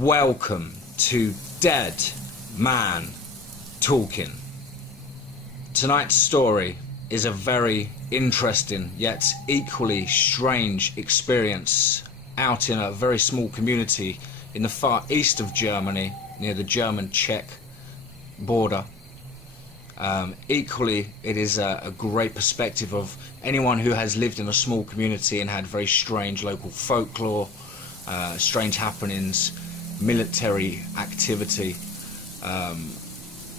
Welcome to Dead Man Talking. Tonight's story is a very interesting yet equally strange experience out in a very small community in the far east of Germany near the German-Czech border. Equally, it is a great perspective of anyone who has lived in a small community and had very strange local folklore, strange happenings, military activity.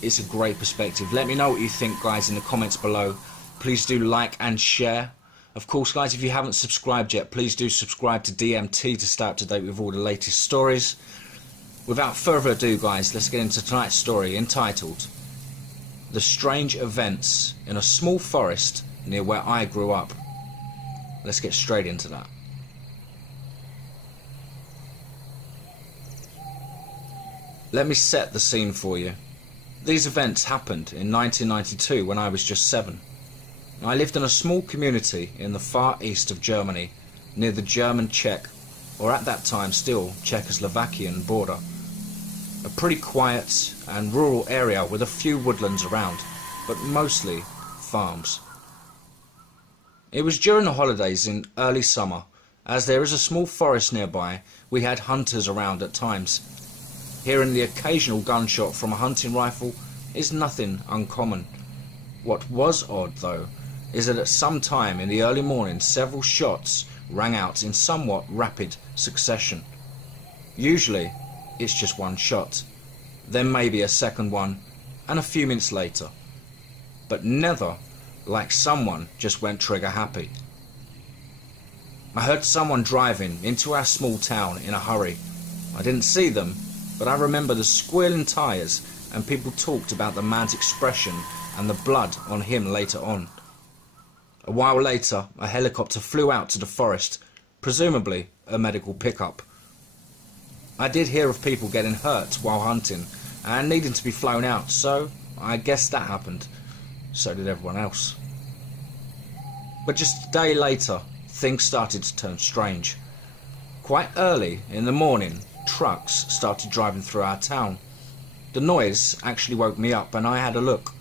It's a great perspective. Let me know what you think, guys, in the comments below. Please do like and share. Of course, guys, if you haven't subscribed yet, please do subscribe to DMT to stay up to date with all the latest stories. Without further ado, guys, let's get into tonight's story entitled The Strange Events in a Small Forest Near Where I Grew Up. Let's get straight into that. Let me set the scene for you. These events happened in 1992 when I was just 7. I lived in a small community in the far east of Germany, near the German-Czech, or at that time still Czechoslovakian border. A pretty quiet and rural area with a few woodlands around, but mostly farms. It was during the holidays in early summer. As there is a small forest nearby, we had hunters around at times. Hearing the occasional gunshot from a hunting rifle is nothing uncommon. What was odd, though, is that at some time in the early morning several shots rang out in somewhat rapid succession. Usually it's just one shot, then maybe a second one, and a few minutes later. But never like someone just went trigger happy. I heard someone driving into our small town in a hurry. I didn't see them, but I remember the squealing tyres, and people talked about the man's expression and the blood on him later on. A while later, a helicopter flew out to the forest, presumably a medical pickup. I did hear of people getting hurt while hunting and needing to be flown out, so I guess that happened. So did everyone else. But just a day later, things started to turn strange. Quite early in the morning, trucks started driving through our town. The noise actually woke me up and I had a look.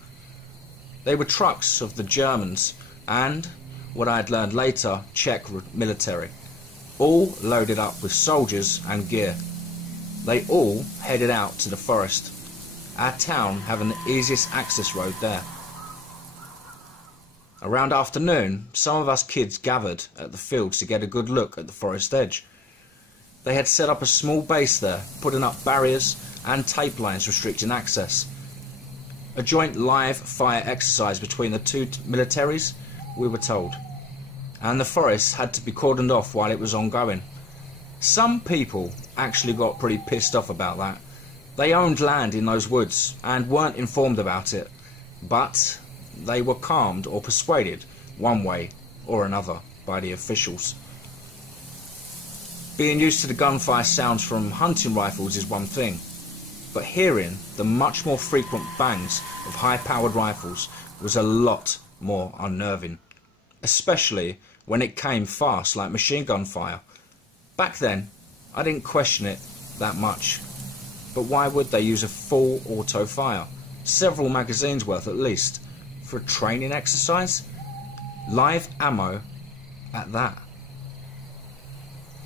They were trucks of the Germans and, what I had learned later, Czech military, all loaded up with soldiers and gear. They all headed out to the forest, our town having the easiest access road there. Around afternoon, some of us kids gathered at the fields to get a good look at the forest edge. They had set up a small base there, putting up barriers and tape lines restricting access. A joint live fire exercise between the two militaries, we were told, and the forest had to be cordoned off while it was ongoing. Some people actually got pretty pissed off about that. They owned land in those woods and weren't informed about it, but they were calmed or persuaded one way or another by the officials. Being used to the gunfire sounds from hunting rifles is one thing, but hearing the much more frequent bangs of high-powered rifles was a lot more unnerving, especially when it came fast like machine gun fire. Back then, I didn't question it that much, but why would they use a full auto fire, several magazines worth at least, for a training exercise? Live ammo at that.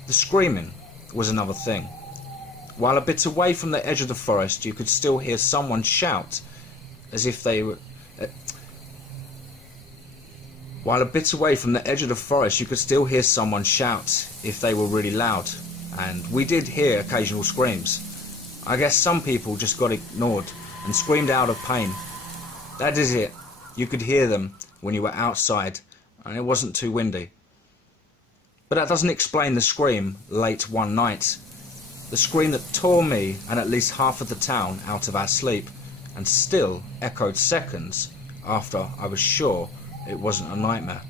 The screaming was another thing. While a bit away from the edge of the forest, you could still hear someone shout as if they were... While a bit away from the edge of the forest, you could still hear someone shout if they were really loud, and we did hear occasional screams. I guess some people just got ignored and screamed out of pain. That is it. You could hear them when you were outside, and it wasn't too windy. But that doesn't explain the scream late one night. The scream that tore me and at least half of the town out of our sleep, and still echoed seconds after I was sure it wasn't a nightmare.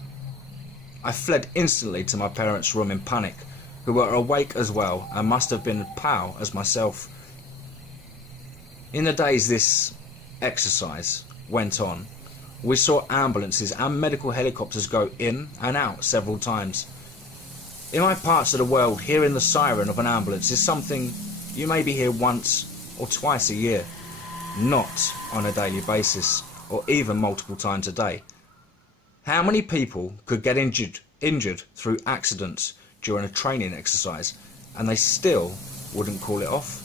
I fled instantly to my parents' room in panic, who were awake as well and must have been pale as myself. In the days this exercise went on, we saw ambulances and medical helicopters go in and out several times. In my parts of the world, hearing the siren of an ambulance is something you may be here once or twice a year, not on a daily basis or even multiple times a day. How many people could get injured through accidents during a training exercise and they still wouldn't call it off?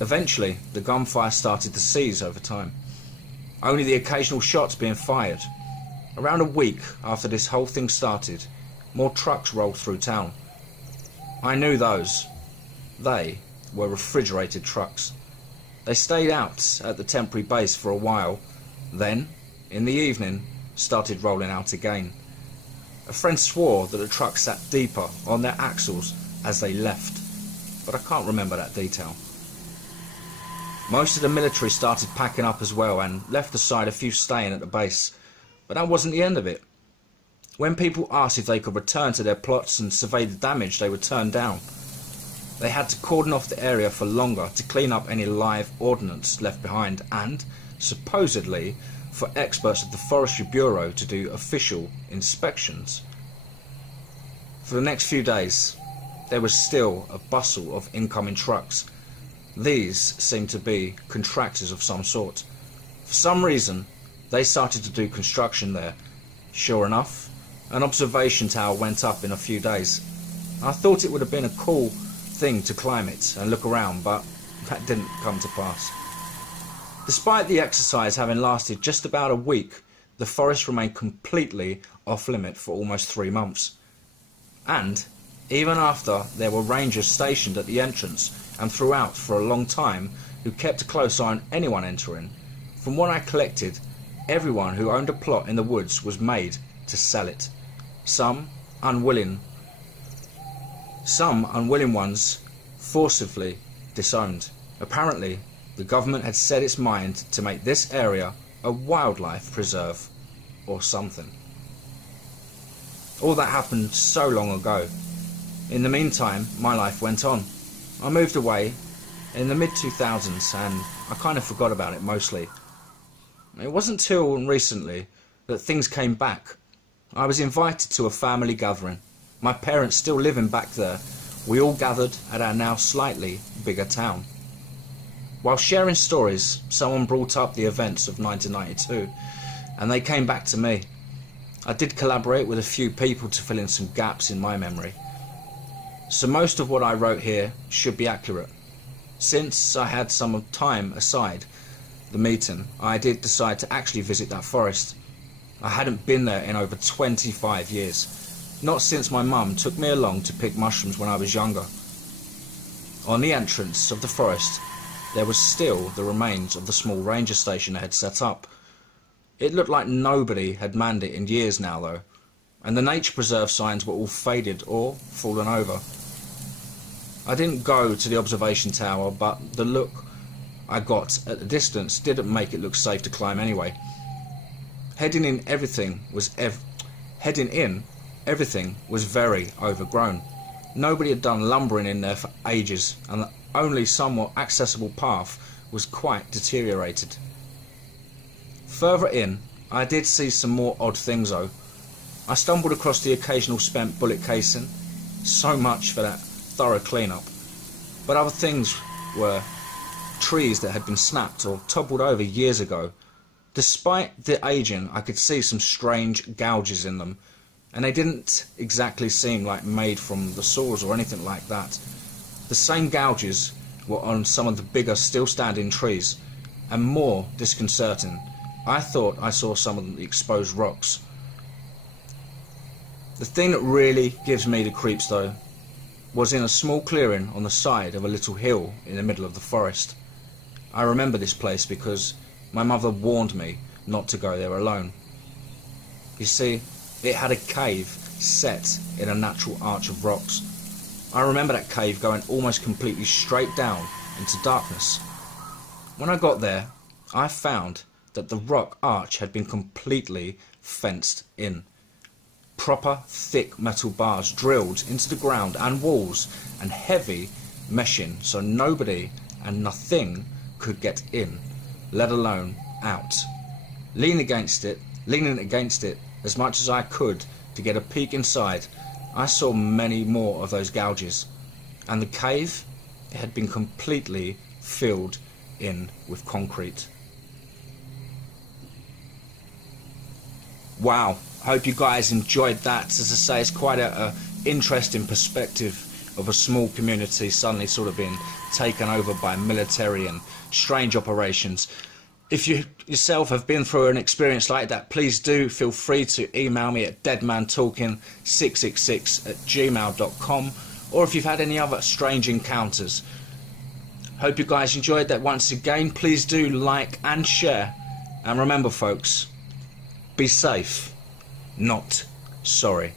Eventually, the gunfire started to cease over time, only the occasional shots being fired. Around a week after this whole thing started, more trucks rolled through town. I knew those. They were refrigerated trucks. They stayed out at the temporary base for a while, then, in the evening, started rolling out again. A friend swore that the truck sat deeper on their axles as they left, but I can't remember that detail. Most of the military started packing up as well and left aside a few staying at the base, but that wasn't the end of it. When people asked if they could return to their plots and survey the damage, they were turned down. They had to cordon off the area for longer to clean up any live ordnance left behind and, supposedly, for experts of the Forestry Bureau to do official inspections. For the next few days, there was still a bustle of incoming trucks. These seemed to be contractors of some sort. For some reason, they started to do construction there. Sure enough, an observation tower went up in a few days. I thought it would have been a cool thing to climb it and look around, but that didn't come to pass. Despite the exercise having lasted just about a week, the forest remained completely off limit for almost 3 months. And, even after there were rangers stationed at the entrance and throughout for a long time who kept a close eye on anyone entering, from what I collected, everyone who owned a plot in the woods was made to sell it. Some unwilling ones forcibly disowned. Apparently, the government had set its mind to make this area a wildlife preserve or something. All that happened so long ago. In the meantime, my life went on. I moved away in the mid-2000s and I kind of forgot about it mostly. It wasn't till recently that things came back. I was invited to a family gathering. My parents still living back there. We all gathered at our now slightly bigger town. While sharing stories, someone brought up the events of 1992 and they came back to me. I did collaborate with a few people to fill in some gaps in my memory. So most of what I wrote here should be accurate. Since I had some time aside the meeting, I did decide to actually visit that forest. I hadn't been there in over 25 years. Not since my mum took me along to pick mushrooms when I was younger. On the entrance of the forest, there was still the remains of the small ranger station they had set up. It looked like nobody had manned it in years now though, and the nature preserve signs were all faded or fallen over. I didn't go to the observation tower, but the look I got at a distance didn't make it look safe to climb anyway. Heading in, everything was very overgrown. Nobody had done lumbering in there for ages, and the only somewhat accessible path was quite deteriorated. Further in, I did see some more odd things though. I stumbled across the occasional spent bullet casing, so much for that thorough cleanup. But other things were trees that had been snapped or toppled over years ago. Despite the aging, I could see some strange gouges in them, and they didn't exactly seem like made from the saws or anything like that. The same gouges were on some of the bigger still standing trees, and more disconcerting, I thought I saw some of the exposed rocks. The thing that really gives me the creeps though was in a small clearing on the side of a little hill in the middle of the forest. I remember this place because my mother warned me not to go there alone. You see, it had a cave set in a natural arch of rocks. I remember that cave going almost completely straight down into darkness. When I got there, I found that the rock arch had been completely fenced in. Proper thick metal bars drilled into the ground and walls, and heavy meshing so nobody and nothing could get in, let alone out. Leaning against it as much as I could to get a peek inside, I saw many more of those gouges, and the cave, It had been completely filled in with concrete. Wow, I hope you guys enjoyed that. As I say, it's quite a interesting perspective of a small community suddenly sort of being taken over by military and strange operations. If you yourself have been through an experience like that, please do feel free to email me at deadmantalking666@gmail.com, or if you've had any other strange encounters. Hope you guys enjoyed that once again. Please do like and share, and remember folks, be safe, not sorry.